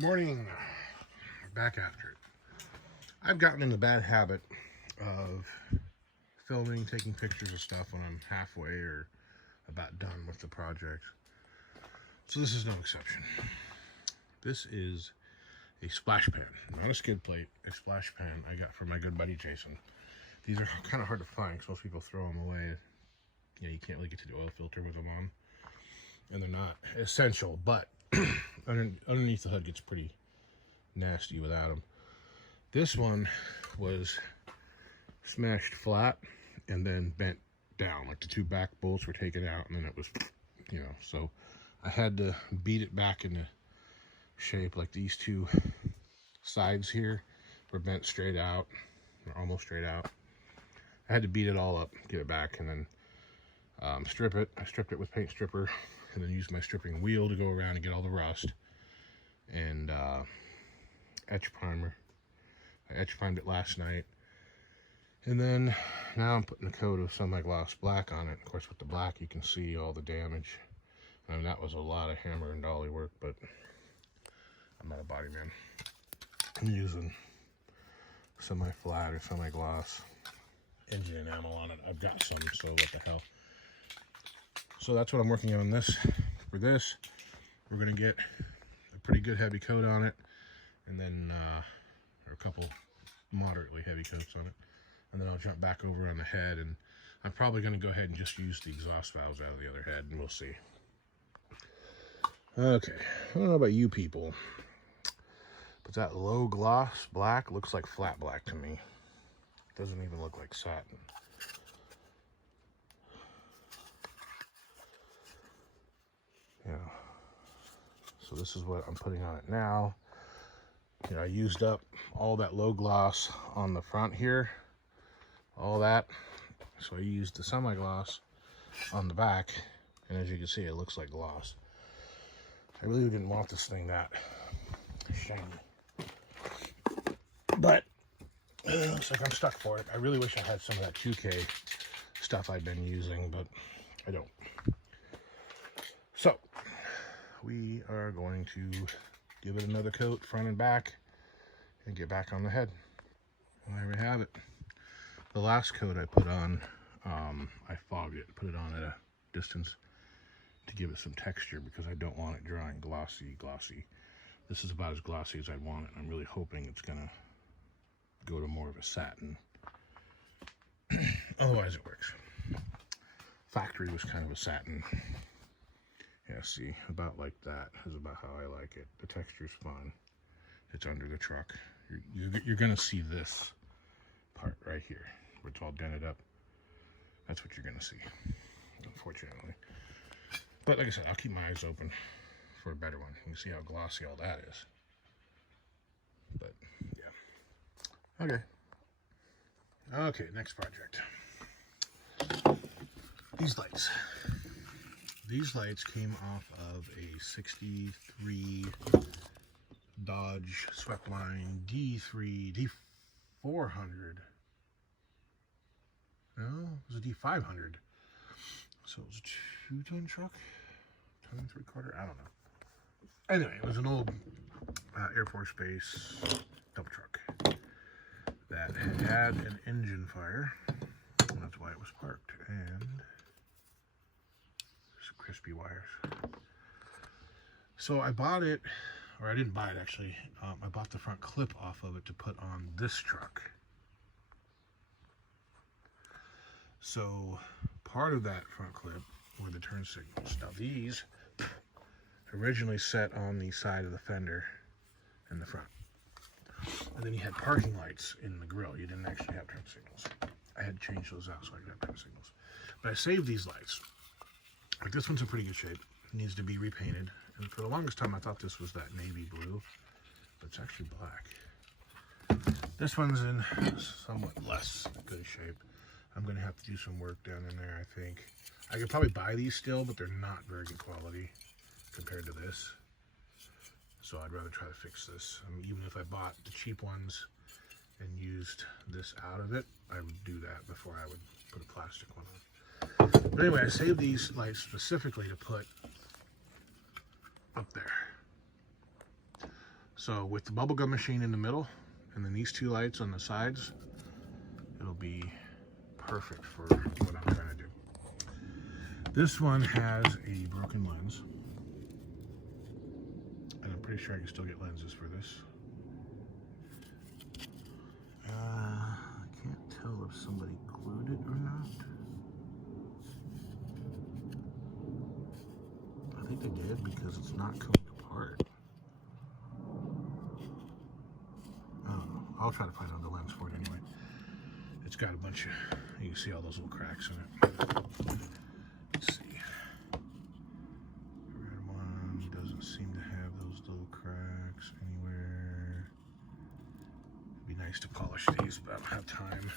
Morning. Back after it. I've gotten in the bad habit of filming, taking pictures of stuff when I'm halfway or about done with the project. So this is no exception. This is a splash pan, not a skid plate, a splash pan I got from my good buddy Jason. These are kind of hard to find because most people throw them away. You can't really get to the oil filter with them on. And they're not essential, but underneath the hood gets pretty nasty without them. This one was smashed flat and then bent down, like the two back bolts were taken out, and then it was, so I had to beat it back into shape. Like these two sides here were bent straight out, or almost straight out. I had to beat it all up, get it back, and then strip it. I stripped it with paint stripper, and then used my stripping wheel to go around and get all the rust. And etch primer. I etch primed it last night. And then now I'm putting a coat of semi-gloss black on it. Of course, with the black you can see all the damage. I mean, that was a lot of hammer and dolly work, but I'm not a body man. I'm using semi-flat or semi-gloss engine enamel on it. I've got some, so what the hell. So that's what I'm working on this. For this, we're going to get a pretty good heavy coat on it, and then or a couple moderately heavy coats on it, and then I'll jump back over on the head, and I'm probably going to go ahead and just use the exhaust valves out of the other head, and we'll see. Okay, I don't know about you people, but that low gloss black looks like flat black to me. It doesn't even look like satin. Yeah. So this is what I'm putting on it now. I used up all that low gloss on the front here, all that. So I used the semi-gloss on the back, and as you can see, it looks like gloss. I really didn't want this thing that shiny, but it looks like I'm stuck for it. I really wish I had some of that 2K stuff I've been using, but I don't. So we are going to give it another coat front and back and get back on the head. Well, there we have it. The last coat I put on, I fogged it, put it on at a distance to give it some texture because I don't want it drying glossy. This is about as glossy as I want it. I'm really hoping it's gonna go to more of a satin. Otherwise it works. Factory was kind of a satin. Yeah, see, about like that is about how I like it. The texture's fun. It's under the truck. You're gonna see this part right here, where it's all dented up. That's what you're gonna see, unfortunately. But like I said, I'll keep my eyes open for a better one. You can see how glossy all that is. But, yeah. Okay, next project. These lights. These lights came off of a 63 Dodge Sweepline D400. No, it was a D500. So it was a 2-ton truck? 2 3/4? I don't know. Anyway, it was an old Air Force Base dump truck that had an engine fire. And that's why it was parked. And crispy wires. So I bought it, or I didn't buy it actually. I bought the front clip off of it to put on this truck. So part of that front clip were the turn signals. Now these originally set on the side of the fender in the front. And then you had parking lights in the grill. You didn't actually have turn signals. I had to change those out so I could have turn signals. But I saved these lights. Like this one's in pretty good shape. It needs to be repainted. And for the longest time I thought this was that navy blue, but it's actually black. This one's in somewhat less good shape. I'm gonna have to do some work down in there, I think. I could probably buy these still, but they're not very good quality compared to this. So I'd rather try to fix this. I mean, even if I bought the cheap ones and used this out of it, I would do that before I would put a plastic one on. But anyway, I saved these lights specifically to put up there. So with the bubblegum machine in the middle, and then these two lights on the sides, it'll be perfect for what I'm trying to do. This one has a broken lens, and I'm pretty sure I can still get lenses for this. I can't tell if somebody glued it or not. I think they did because it's not coming apart. I don't know. I'll try to find another lens for it anyway. It's got a bunch of, you can see all those little cracks in it. Let's see. The red one doesn't seem to have those little cracks anywhere. It'd be nice to polish these, but I don't have time.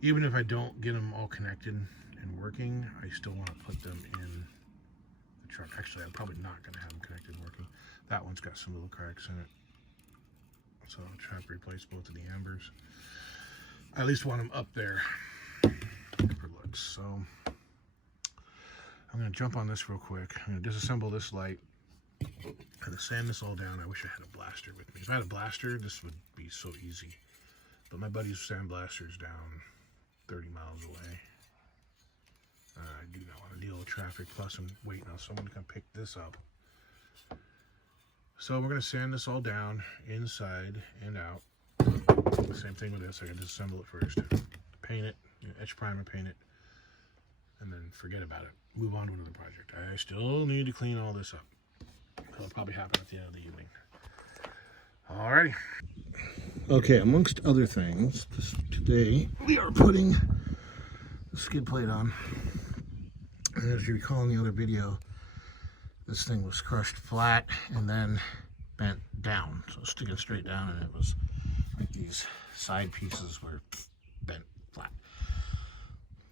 Even if I don't get them all connected and working, I still want to put them in the truck. Actually, I'm probably not going to have them connected and working. That one's got some little cracks in it. So I'll try to replace both of the ambers. I at least want them up there for looks. So I'm going to jump on this real quick. I'm going to disassemble this light. I'm going to sand this all down. I wish I had a blaster with me. If I had a blaster, this would be so easy. But my buddy's sandblaster's down 30 miles away. I do not want to deal with traffic. Plus, I'm waiting on someone to come pick this up. So we're going to sand this all down, inside and out. Same thing with this. I got to disassemble it first. Paint it, etch primer, paint it, and then forget about it. Move on to another project. I still need to clean all this up. That'll probably happen at the end of the evening. Alrighty. Okay, amongst other things, today we are putting the skid plate on. And as you recall in the other video, this thing was crushed flat and then bent down. So sticking straight down, and it was like these side pieces were bent flat.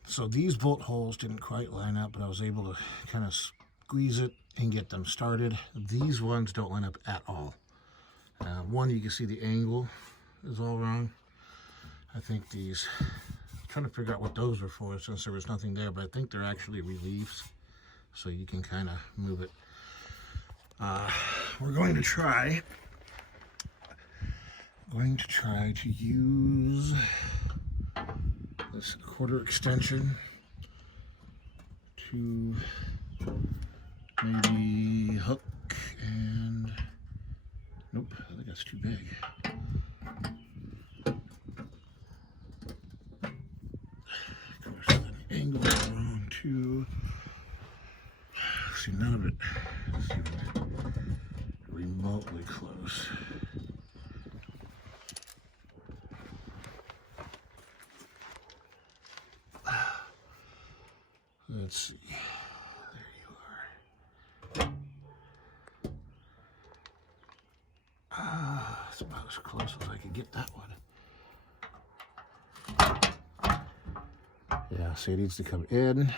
So these bolt holes didn't quite line up, but I was able to kind of squeeze it and get them started. These ones don't line up at all. One, you can see the angle is all wrong. I think these, I'm trying to figure out what those were for since there was nothing there, but I think they're actually reliefs, so you can kind of move it. We're going to try to use this quarter extension to maybe hook and, nope, I think that's too big. Gosh, the angle is wrong too. See, none of it is even remotely close. Let's see. There you are. That's about as close as I could get that one. Yeah, see, it needs to come in.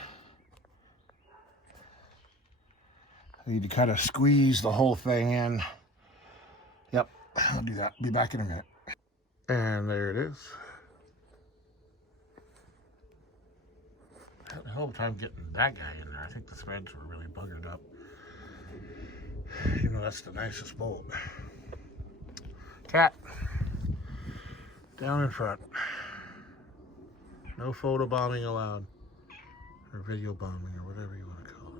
I need to kind of squeeze the whole thing in. Yep, I'll do that. Be back in a minute. And there it is. I had a hell of a time getting that guy in there. I think the threads were really buggered up. You know, that's the nicest bolt. Cat, down in front. No photo bombing allowed. Or video bombing, or whatever you want to call it.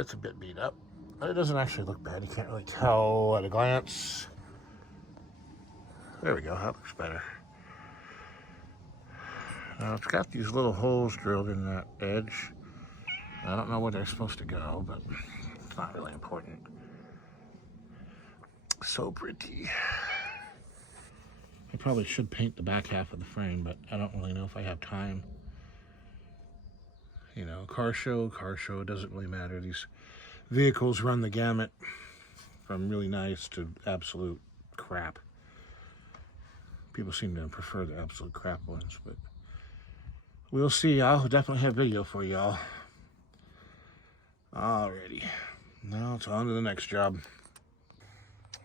It's a bit beat up, but it doesn't actually look bad. You can't really tell at a glance. There we go, that looks better. Now it's got these little holes drilled in that edge. I don't know where they're supposed to go, but it's not really important. So pretty. I probably should paint the back half of the frame, but I don't really know if I have time. You know, car show, it doesn't really matter. These vehicles run the gamut from really nice to absolute crap. People seem to prefer the absolute crap ones, but we'll see. I'll definitely have video for y'all. Alrighty, now it's on to the next job.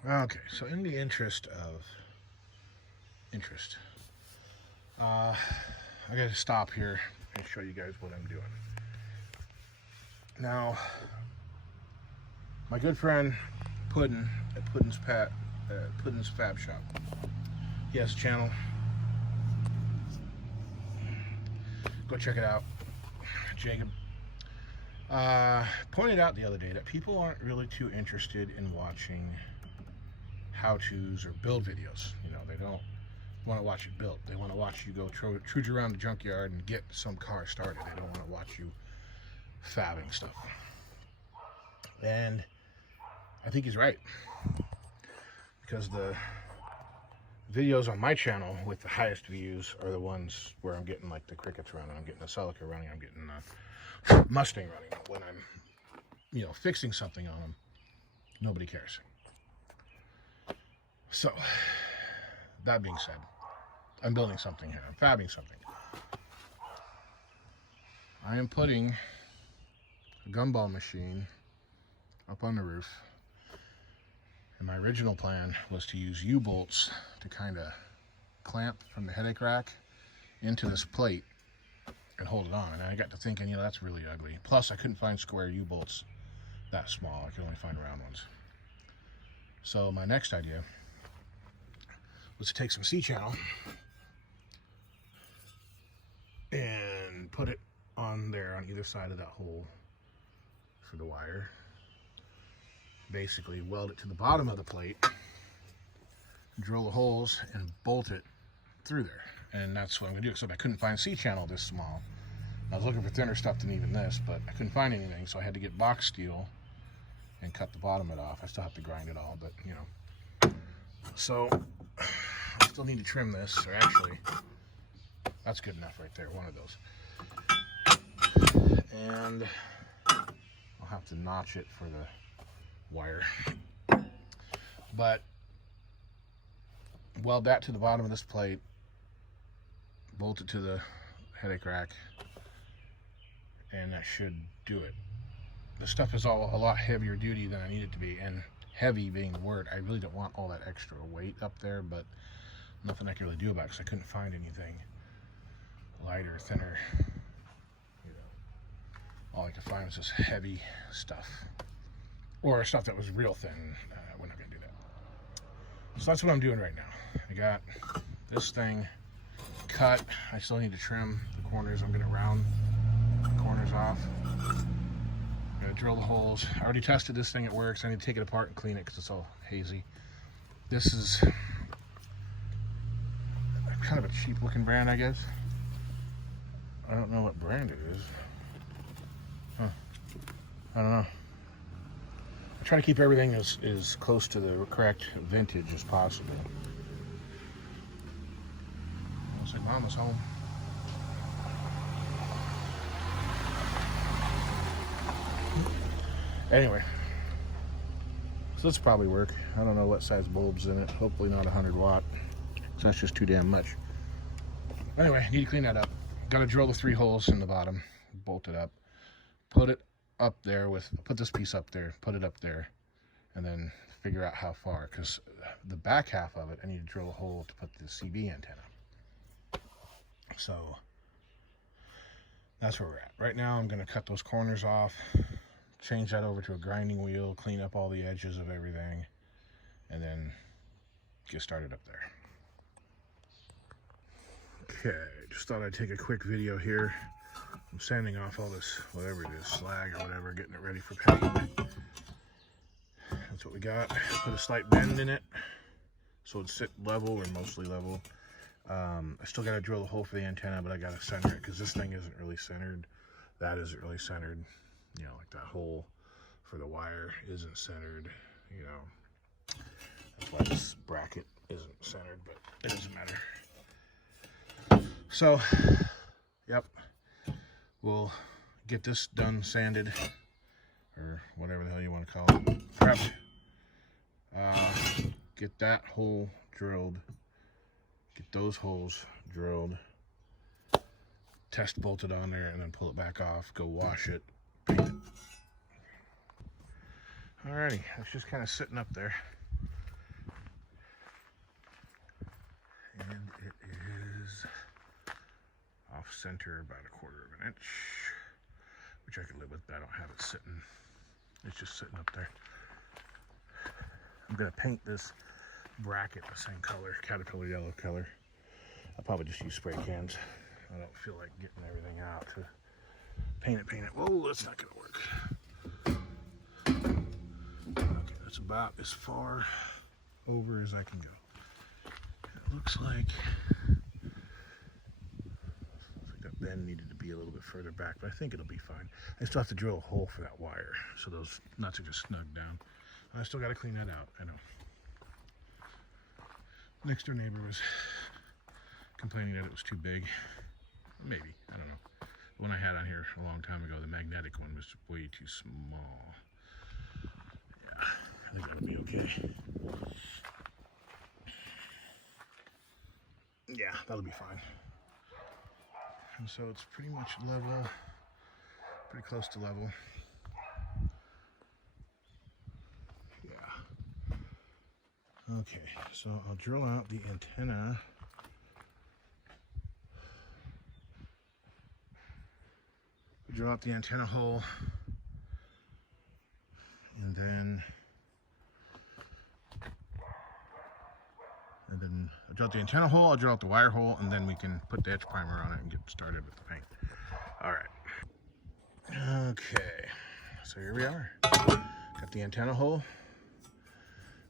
Okay, so in the interest of I gotta stop here and show you guys what I'm doing. Now, my good friend Puddin at Puddin's Fab Shop. Yes, channel. Go check it out. Jacob pointed out the other day that people aren't really too interested in watching how-tos or build videos. You know, they don't want to watch it built. They want to watch you go trudge around the junkyard and get some car started. They don't want to watch you fabbing stuff. And I think he's right, because the videos on my channel with the highest views are the ones where I'm getting like the crickets running, I'm getting the Celica running, I'm getting the Mustang running. When I'm, you know, fixing something on them, nobody cares. So, that being said, I'm building something here. I'm fabbing something. I am putting a gumball machine up on the roof. And my original plan was to use U-bolts to kind of clamp from the headache rack into this plate and hold it on. And I got to thinking, you know, that's really ugly. Plus, I couldn't find square U-bolts that small. I could only find round ones. So my next idea was to take some C-channel and put it on there on either side of that hole for the wire. Basically weld it to the bottom of the plate, drill the holes, and bolt it through there. And that's what I'm gonna do, except I couldn't find C-channel this small. I was looking for thinner stuff than even this, but I couldn't find anything, so I had to get box steel and cut the bottom of it off. I still have to grind it all, but you know. So I still need to trim this, or actually, that's good enough right there, one of those. And I'll have to notch it for the wire, but weld that to the bottom of this plate, bolt it to the headache rack, and that should do it. The stuff is all a lot heavier duty than I need it to be, and heavy being the word. I really don't want all that extra weight up there, but nothing I can really do about it because I couldn't find anything lighter, thinner. You know, all I could find was this heavy stuff. Or stuff that was real thin. We're not going to do that. So that's what I'm doing right now. I got this thing cut. I still need to trim the corners. I'm going to round the corners off. I'm going to drill the holes. I already tested this thing. It works. I need to take it apart and clean it because it's all hazy. This is kind of a cheap looking brand, I guess. I don't know what brand it is. Huh. I don't know. I try to keep everything as close to the correct vintage as possible. Looks like Mama's home. Anyway, so this probably work. I don't know what size bulb's in it. Hopefully not 100 watt. So that's just too damn much. Anyway, need to clean that up. Got to drill the 3 holes in the bottom, bolt it up, put it up there put this piece up there, put it up there, and then figure out how far, because the back half of it, I need to drill a hole to put the CB antenna. So that's where we're at. Right now I'm going to cut those corners off, change that over to a grinding wheel, clean up all the edges of everything, and then get started up there. Okay, just thought I'd take a quick video here. I'm sanding off all this, whatever it is, slag or whatever, getting it ready for paint. That's what we got. Put a slight bend in it so it'd sit level, or mostly level. I still got to drill the hole for the antenna, but I got to center it because this thing isn't really centered. That isn't really centered. You know, like that hole for the wire isn't centered. You know, that's why this bracket isn't centered, but it doesn't matter. So, yep, we'll get this done, sanded, or whatever the hell you want to call it, prepped. Get that hole drilled, get those holes drilled, test bolted on there, and then pull it back off, go wash it, paint it. Alrighty, it's just kind of sitting up there. And it is off center about 1/4 of an inch, which I can live with, but I don't have it sitting. It's just sitting up there. I'm gonna paint this bracket the same color, Caterpillar yellow color. I'll probably just use spray cans. I don't feel like getting everything out to paint it. Whoa, that's not gonna work. Okay, that's about as far over as I can go. It looks like that bend needed to be a little bit further back, but I think it'll be fine. I still have to drill a hole for that wire, so those nuts are just snugged down. I still got to clean that out, I know. Next door neighbor was complaining that it was too big. Maybe, I don't know. The one I had on here a long time ago, the magnetic one, was way too small. Yeah, I think that'll be okay. Yeah, that'll be fine. And so it's pretty much level, pretty close to level. Yeah. Okay, so I'll drill out the antenna. Drill out the antenna hole, and then I'll drill out the antenna hole, I'll drill out the wire hole, and then we can put the etch primer on it and get started with the paint. All right. Okay, so here we are. Got the antenna hole,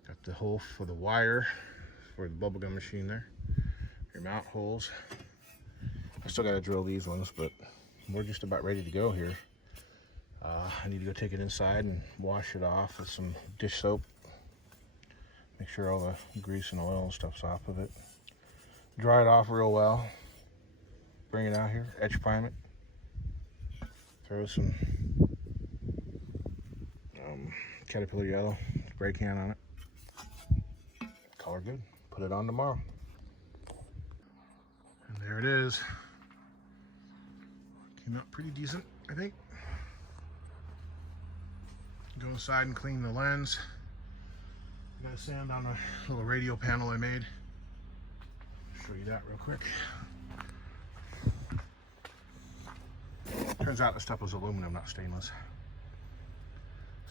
got the hole for the wire for the bubblegum machine there, your mount holes. I still got to drill these ones, but we're just about ready to go here. I need to go take it inside and wash it off with some dish soap. Make sure all the grease and oil and stuff's off of it. Dry it off real well. Bring it out here, etch prime it. Throw some Caterpillar yellow spray can on it. Color good. Put it on tomorrow. And there it is. Came out pretty decent, I think. Go inside and clean the lens. Got sand on a little radio panel I made. Show you that real quick. Turns out the stuff was aluminum, not stainless.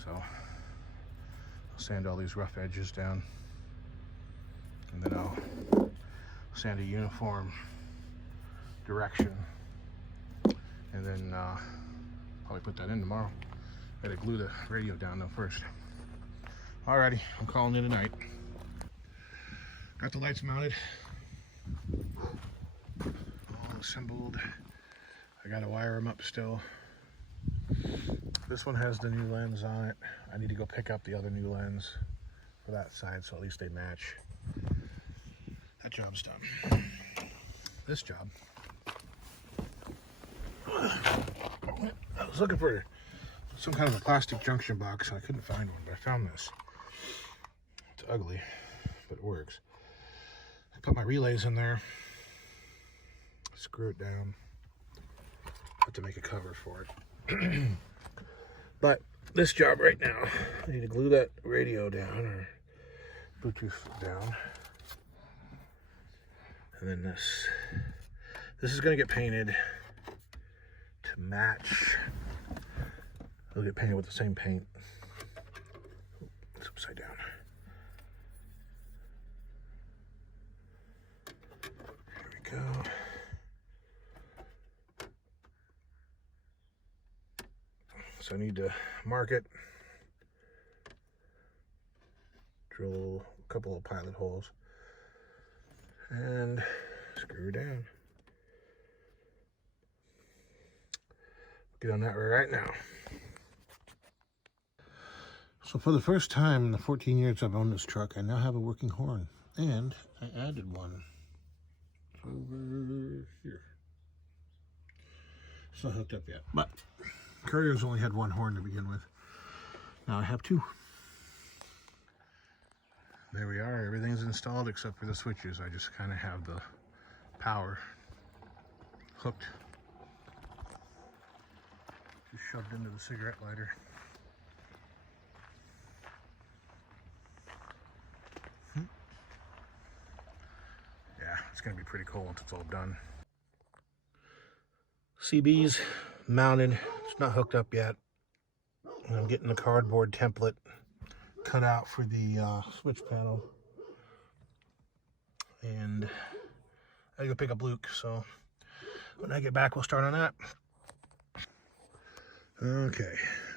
So I'll sand all these rough edges down, and then I'll sand a uniform direction, and then probably put that in tomorrow. Gotta glue the radio down though first. Alrighty, I'm calling it a night. Got the lights mounted, all assembled. I gotta wire them up still. This one has the new lens on it. I need to go pick up the other new lens for that side, so at least they match. That job's done. This job, I was looking for some kind of a plastic junction box. I couldn't find one, but I found this. It's ugly, but it works. I put my relays in there, screw it down. Have to make a cover for it. But this job right now, I need to glue that radio down, or Bluetooth down. And then this is gonna get painted to match. It'll get painted with the same paint. It's upside down. Here we go. So I need to mark it, drill a couple of pilot holes, and screw down. Get on that right now. So for the first time in the 14 years I've owned this truck, I now have a working horn. And I added one over here. It's not hooked up yet, but Courier's only had one horn to begin with. Now I have two. There we are, everything's installed except for the switches. I just kind of have the power hooked. Just shoved into the cigarette lighter. Yeah, it's gonna be pretty cool once it's all done. CB's mounted, it's not hooked up yet. I'm getting the cardboard template cut out for the switch panel. And I gotta go pick up Luke, so when I get back, we'll start on that. Okay,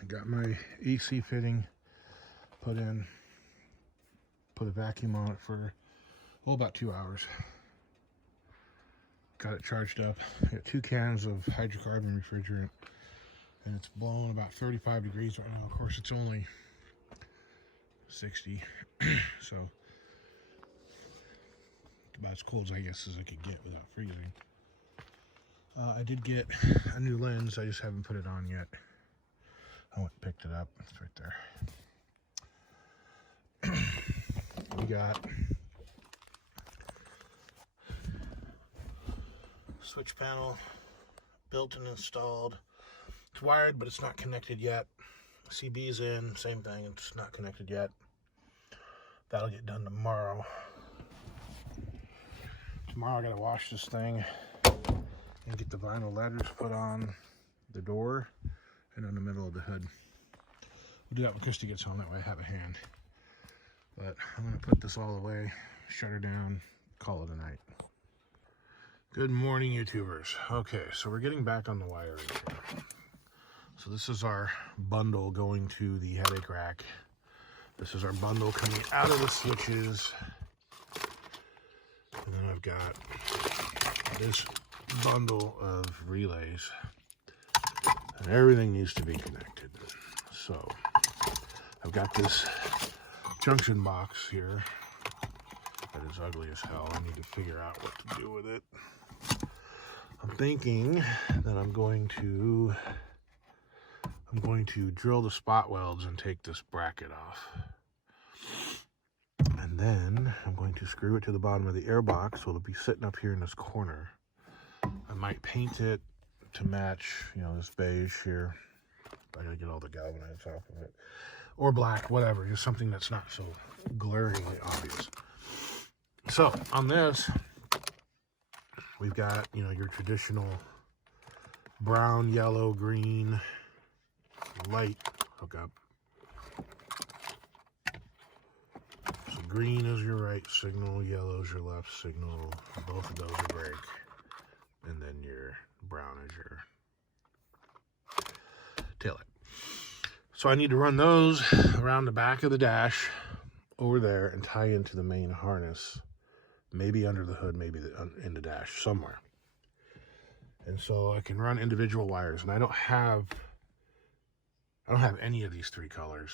got my AC fitting put in, put a vacuum on it for, well, about 2 hours. Got it charged up. Got 2 cans of hydrocarbon refrigerant, and it's blowing about 35 degrees right now. Of course, it's only 60, so about as cold as I guess as it could get without freezing. I did get a new lens. I just haven't put it on yet. I went and picked it up. It's right there. We got switch panel built and installed. It's wired, but it's not connected yet. CB's in, same thing, it's not connected yet. That'll get done tomorrow. Tomorrow I gotta wash this thing and get the vinyl letters put on the door and on the middle of the hood. We'll do that when Kristy gets home, that way I have a hand. But I'm gonna put this all away, shut her down, call it a night. Good morning, YouTubers. Okay, so we're getting back on the wiring here. So this is our bundle going to the headache rack. This is our bundle coming out of the switches. And then I've got this bundle of relays. And everything needs to be connected. So I've got this junction box here that is ugly as hell. I need to figure out what to do with it. I'm thinking that I'm going to drill the spot welds and take this bracket off. And then I'm going to screw it to the bottom of the air box, so it'll be sitting up here in this corner. I might paint it to match, you know, this beige here. I gotta get all the galvanized off of it. Or black, whatever, just something that's not so glaringly obvious. So on this, we've got, you know, your traditional brown, yellow, green light hookup. So green is your right signal, yellow is your left signal. Both of those are brake. And then your brown is your taillight. So I need to run those around the back of the dash over there and tie into the main harness. Maybe under the hood, maybe in the dash somewhere. And so I can run individual wires, and I don't have any of these 3 colors.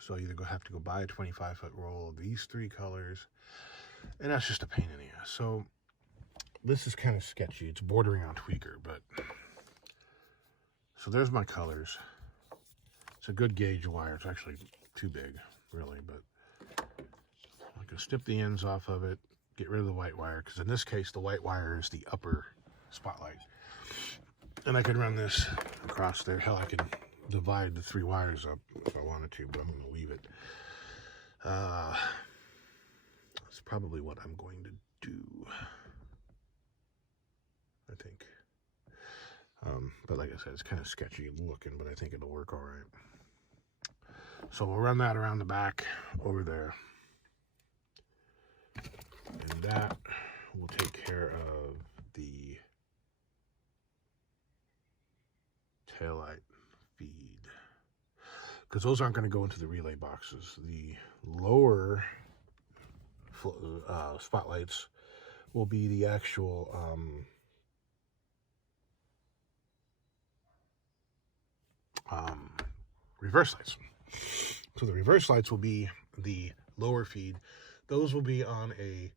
So I either have to go buy a 25-foot roll of these 3 colors, and that's just a pain in the ass. So this is kind of sketchy. It's bordering on tweaker, but so there's my colors. It's a good gauge wire. It's actually too big, really, but I can snip the ends off of it, get rid of the white wire, because in this case, the white wire is the upper spotlight. And I could run this across there. Hell, I could divide the 3 wires up if I wanted to, but I'm going to leave it. That's probably what I'm going to do, I think. But like I said, it's kind of sketchy looking, but I think it'll work all right. So we'll run that around the back over there. And that will take care of the taillight feed, because those aren't going to go into the relay boxes. The lower spotlights will be the actual reverse lights. So the reverse lights will be the lower feed. Those will be on a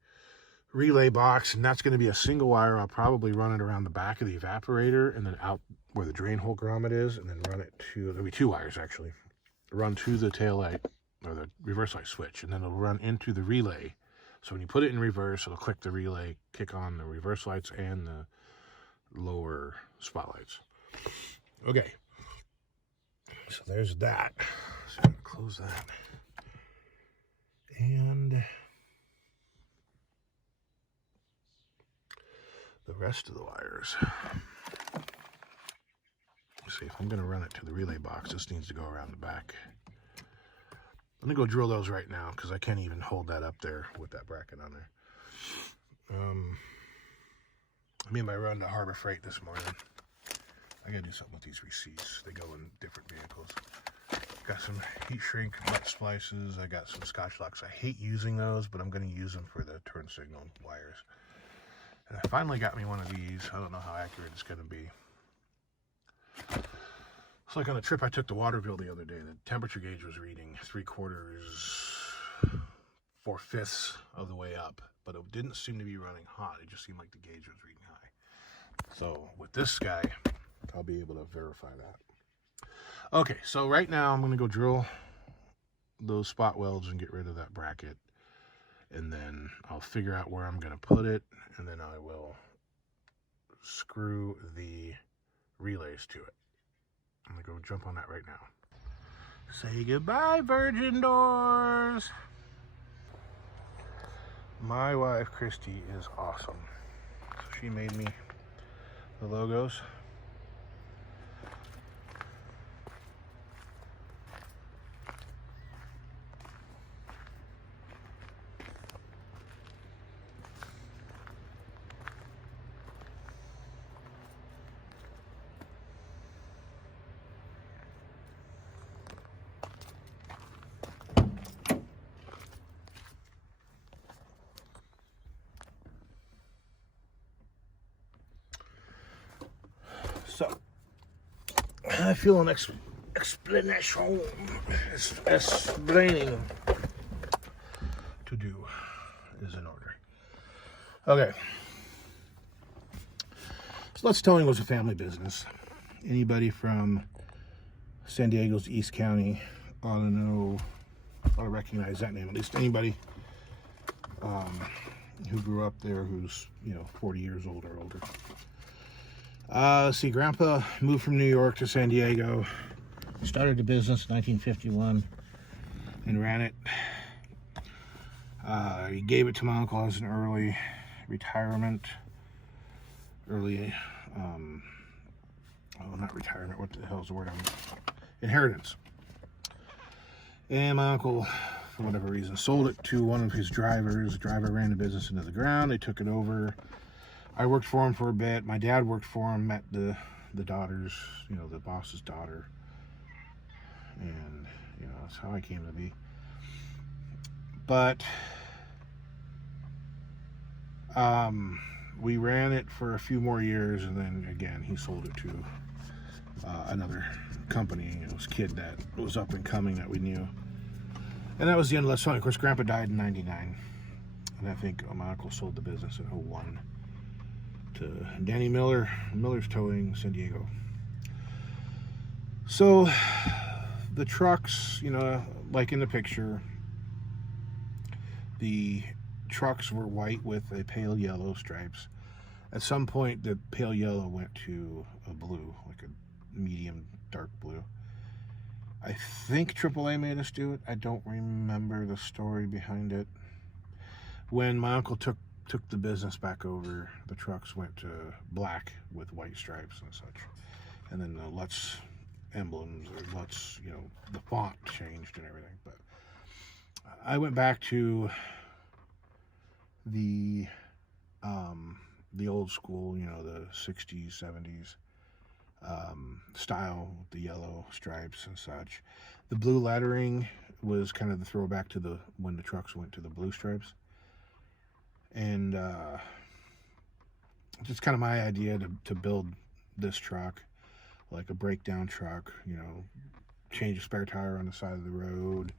relay box, and that's going to be a single wire. I'll probably run it around the back of the evaporator and then out where the drain hole grommet is, and then run it to, there'll be 2 wires actually, run to the tail light or the reverse light switch, and then it'll run into the relay. So when you put it in reverse, it'll click the relay, kick on the reverse lights and the lower spotlights. Okay, so there's that. So I'm gonna close that. And the rest of the wires. Let's see, if I'm going to run it to the relay box, this needs to go around the back. Let me go drill those right now because I can't even hold that up there with that bracket on there. I made my run to Harbor Freight this morning. I gotta do something with these receipts. They go in different vehicles. Got some heat shrink butt splices. I got some Scotch locks. I hate using those, but I'm gonna use them for the turn signal wires. And I finally got me one of these. I don't know how accurate it's gonna be. It's like on the trip I took to Waterville the other day, the temperature gauge was reading 3/4, 4/5 of the way up, but it didn't seem to be running hot. It just seemed like the gauge was reading high. So with this guy, I'll be able to verify that. Okay, so right now I'm going to go drill those spot welds and get rid of that bracket. And then I'll figure out where I'm going to put it, and then I will screw the relays to it. I'm going to go jump on that right now. Say goodbye, virgin doors. My wife, Kristy, is awesome. So she made me the logos. So, I feel an explanation, explaining to do is in order. Okay. So Lutz Towing was a family business. Anybody from San Diego's East County ought to know, ought to recognize that name. At least anybody who grew up there who's, 40 years old or older. See, Grandpa moved from New York to San Diego, started the business in 1951, and ran it. He gave it to my uncle as an early retirement, not retirement, what the hell's the word? Inheritance. And my uncle, for whatever reason, sold it to one of his drivers. The driver ran the business into the ground. They took it over. I worked for him for a bit. My dad worked for him, met the daughters, the boss's daughter. And, that's how I came to be. But we ran it for a few more years, and then, again, he sold it to another company. It was a kid that was up and coming that we knew. And that was the end of Lutz Towing. Of course, Grandpa died in 99. And I think my uncle sold the business in 01. To Danny Miller's Towing, San Diego. So the trucks, like in the picture, the trucks were white with a pale yellow stripes. At some point, the pale yellow went to a blue, like a medium dark blue. I think AAA made us do it. I don't remember the story behind it. When my uncle took the business back over, the trucks went to black with white stripes and such. And then the Lutz emblems, or Lutz, the font changed and everything. But I went back to the old school, the 60s, 70s style, the yellow stripes and such. The blue lettering was kind of the throwback to when the trucks went to the blue stripes. And just kind of my idea to build this truck, like a breakdown truck, change a spare tire on the side of the road,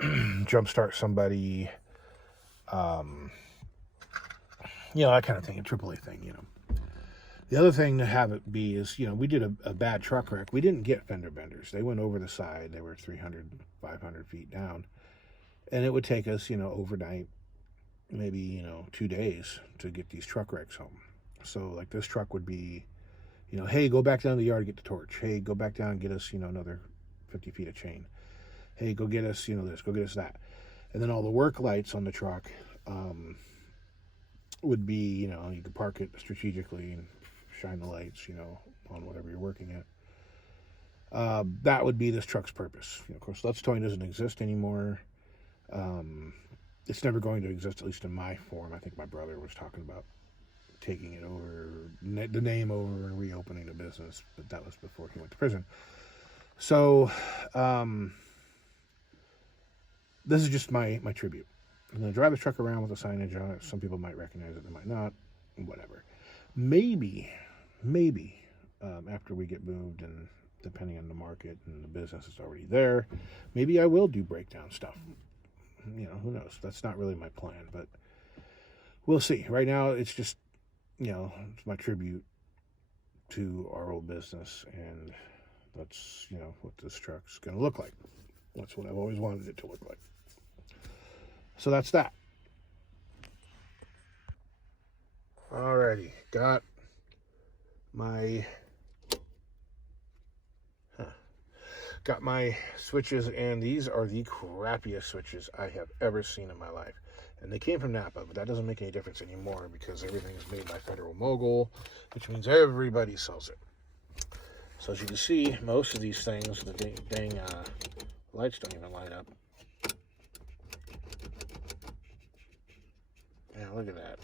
jumpstart somebody, that kind of thing, a AAA thing, The other thing to have it be is, we did a bad truck wreck. We didn't get fender benders. They went over the side. They were 300, 500 feet down. And it would take us, overnight, maybe, 2 days to get these truck wrecks home. So, like, this truck would be, hey, go back down to the yard, get the torch. Hey, go back down and get us, another 50 feet of chain. Hey, go get us, this, go get us that. And then all the work lights on the truck would be, you could park it strategically and shine the lights, on whatever you're working at. That would be this truck's purpose. Of course, Lutz Towing doesn't exist anymore. It's never going to exist, at least in my form. I think my brother was talking about taking it over, the name over, and reopening the business, but that was before he went to prison. So, this is just my tribute. I'm going to drive the truck around with the signage on it. Some people might recognize it, they might not. Whatever. Maybe, after we get moved and depending on the market and the business is already there, maybe I will do breakdown stuff. Who knows? That's not really my plan, but we'll see. Right now, it's just, it's my tribute to our old business, and that's, what this truck's going to look like. That's what I've always wanted it to look like. So that's that. Alrighty, got my switches, and these are the crappiest switches I have ever seen in my life. And they came from Napa, but that doesn't make any difference anymore because everything is made by Federal Mogul, which means everybody sells it. So as you can see, most of these things, the dang lights don't even light up. Yeah, look at that.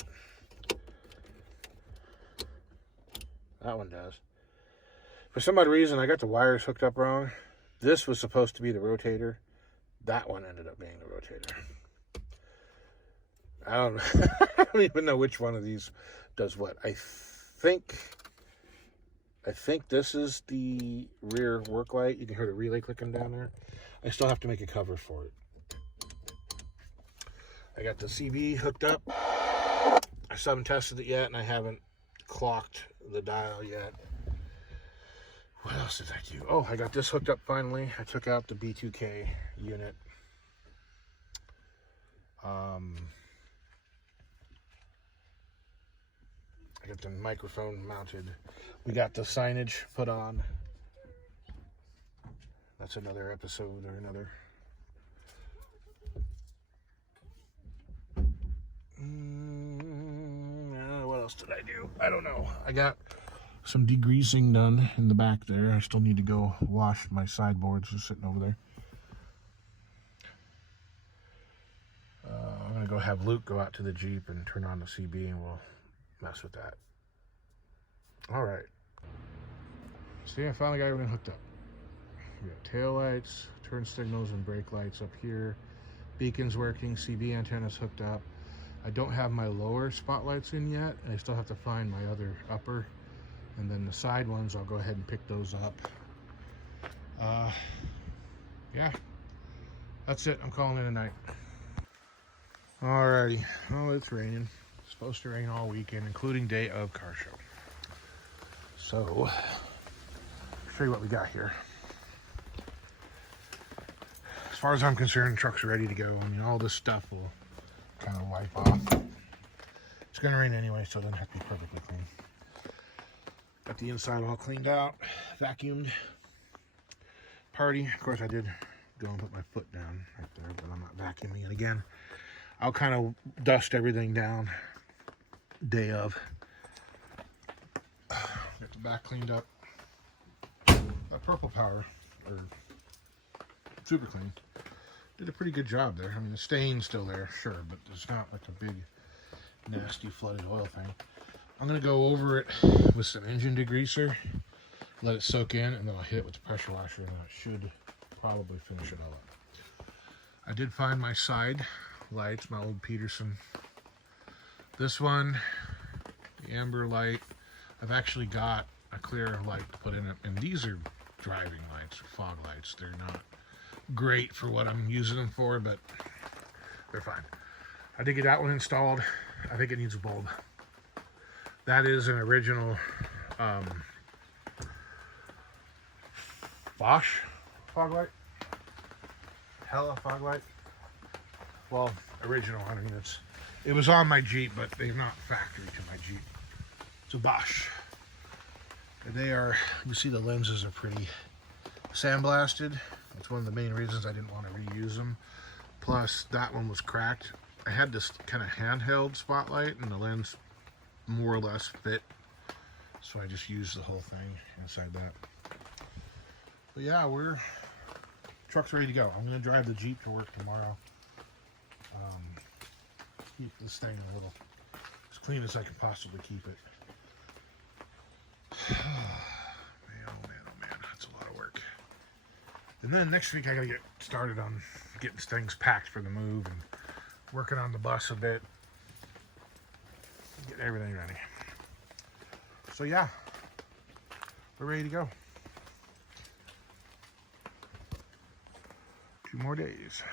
That one does. For some odd reason, I got the wires hooked up wrong. This was supposed to be the rotator. That one ended up being the rotator. I don't even know which one of these does what. I think this is the rear work light. You can hear the relay clicking down there. I still have to make a cover for it. I got the CB hooked up. I still haven't tested it yet, and I haven't clocked the dial yet. What else did I do? Oh, I got this hooked up finally. I took out the B2K unit. I got the microphone mounted. We got the signage put on. That's another episode or another. What else did I do? I don't know. I got some degreasing done in the back there. I still need to go wash my sideboards just sitting over there. I'm going to go have Luke go out to the Jeep and turn on the CB, and we'll mess with that. All right. See, I finally got everything hooked up. We got tail lights, turn signals, and brake lights up here. Beacon's working, CB antenna's hooked up. I don't have my lower spotlights in yet, and I still have to find my other upper. And then the side ones, I'll go ahead and pick those up. Yeah, that's it. I'm calling it a night. Alrighty. Oh, it's raining. It's supposed to rain all weekend, including day of car show. So, I'll show you what we got here. As far as I'm concerned, the truck's ready to go. I mean, all this stuff will kind of wipe off. It's going to rain anyway, so it doesn't have to be perfectly clean. Got the inside all cleaned out, vacuumed. Party. Of course, I did go and put my foot down right there, but I'm not vacuuming it again. I'll kind of dust everything down day of. Got the back cleaned up. That Purple Power, or Super Clean, did a pretty good job there. I mean, the stain's still there, sure, but it's not like a big, nasty flooded oil thing. I'm going to go over it with some engine degreaser, let it soak in, and then I'll hit it with the pressure washer, and that should probably finish it all up. I did find my side lights, my old Peterson. This one, the amber light. I've actually got a clear light to put in it, and these are driving lights, or fog lights. They're not great for what I'm using them for, but they're fine. I did get that one installed. I think it needs a bulb. That is an original Bosch fog light. Hella fog light. Well, original. I mean, it was on my Jeep, but they're not factory to my Jeep. It's a Bosch. And they are, you see the lenses are pretty sandblasted. That's one of the main reasons I didn't want to reuse them. Plus, that one was cracked. I had this kind of handheld spotlight, and the lens more or less fit. So I just used the whole thing inside that. But yeah, truck's ready to go. I'm gonna drive the Jeep to work tomorrow. Keep this thing a little as clean as I can possibly keep it. Man, oh man, that's a lot of work. And then next week I gotta get started on getting things packed for the move and working on the bus a bit. Getting everything ready. So yeah, we're ready to go. 2 more days.